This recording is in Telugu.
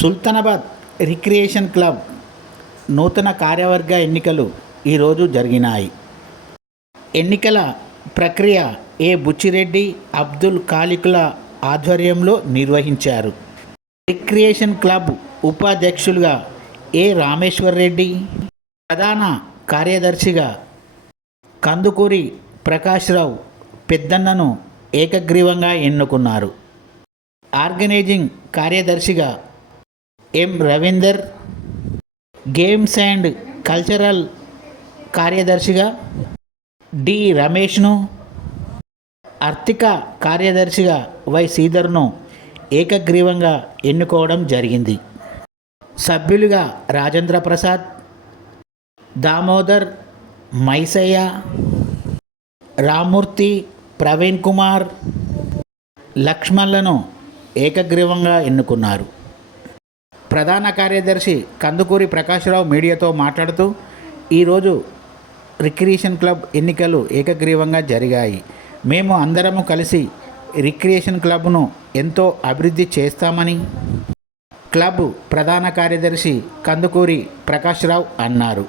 సుల్తానాబాద్ రిక్రియేషన్ క్లబ్ నూతన కార్యవర్గ ఎన్నికలు ఈరోజు జరిగినాయి. ఎన్నికల ప్రక్రియ బుచ్చిరెడ్డి, అబ్దుల్ ఖాలికుల ఆధ్వర్యంలో నిర్వహించారు. రిక్రియేషన్ క్లబ్ ఉపాధ్యక్షులుగా రామేశ్వర్ రెడ్డి, ప్రధాన కార్యదర్శిగా కందుకూరి ప్రకాశ్రావు పెద్దన్నను ఏకగ్రీవంగా ఎన్నుకున్నారు. ఆర్గనైజింగ్ కార్యదర్శిగా రవీందర్, గేమ్స్ అండ్ కల్చరల్ కార్యదర్శిగా రమేష్ను, ఆర్థిక కార్యదర్శిగా శ్రీధర్ను ఏకగ్రీవంగా ఎన్నుకోవడం జరిగింది. సభ్యులుగా రాజేంద్ర ప్రసాద్, దామోదర్, మైసయ్య, రామ్మూర్తి, ప్రవీణ్ కుమార్, లక్ష్మణ్లను ఏకగ్రీవంగా ఎన్నుకున్నారు. ప్రధాన కార్యదర్శి కందుకూరి ప్రకాశ్రావు మీడియాతో మాట్లాడుతూ, ఈరోజు రిక్రియేషన్ క్లబ్ ఎన్నికలు ఏకగ్రీవంగా జరిగాయి. మేము అందరము కలిసి రిక్రియేషన్ క్లబ్ను ఎంతో అభివృద్ధి చేస్తామని క్లబ్ ప్రధాన కార్యదర్శి కందుకూరి ప్రకాశ్రావు అన్నారు.